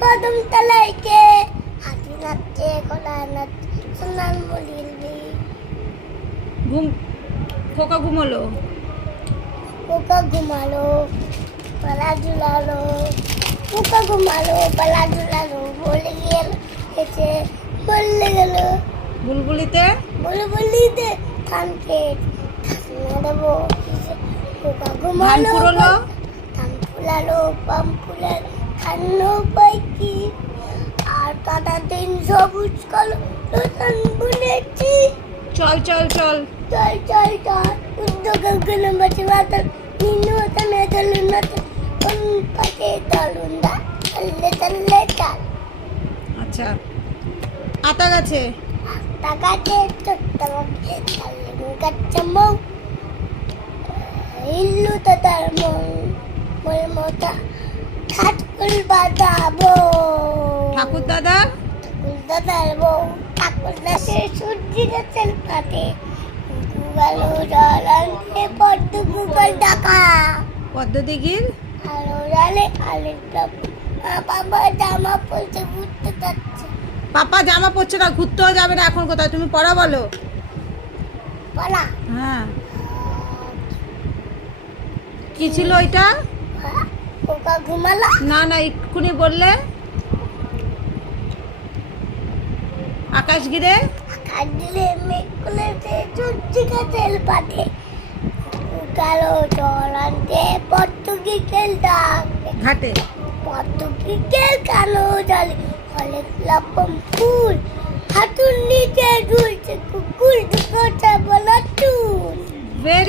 কদম তলায় কে হাতি নাচছে কলা নাচছে সোনার মলিবি ঘুম খোকা ঘুমোলো পোকা ঘুমালো পালা ঝুলালো পোকা ঘুমালো পালা ঝুলালো বলে গেল এসে বললে গেল বুলবুলিতে বলিতে থানকে ঠাসনা দেবো পোকা ধান ঘুমালো পুরোলো ধান ফুলালো পাম ফুলাল খান্ন পাইকি আর কাটা দিন সবুজ কালো রতন বুনেছি চল চল চল চল চল চল উদ্যোগের গুলো বাঁচে বাতাল নিনু তানে চলুন না কোন পাশে চলুন দা চললে চললে চাল আচ্ছা আতা গাছে টাকাতে ছোট্ট বাকি চললে গাচ্ছে মৌ ইল্লু তার মন মতা ঠাকুর বাজাবো ঠাকুর দাদা ঠাকুর দাদার বউ ঠাকুর দাসের সূর্যি গাছের পাতে গুগালো জল আনতে পদ্ম গুগল ডাকা পদ্মদিঘির আলো জালে আলের বাবা জামা পরতে ঘুরতে যাচ্ছে পাপা জামা পরছে না, ঘুরতেও যাবে না এখন। কোথায় তুমি পড়া বলো। বলা হ্যাঁ কি ছিল ওইটা? পোকা ঘুমালা না না এক্ষুনি বললে আকাশ ঘিরে আকাশ দিলে মেঘ খুলেছে সূর্যি গাছের পাতে গুগালো জল আনতে পদ্ম গিকেল ডাকে ঘাটে পদ্মবিকেল কালো জলে হলে লপম ফুল হাঁটুর নিচে ঝুলছে কুকুর দুটো বলা চুল। ভেরি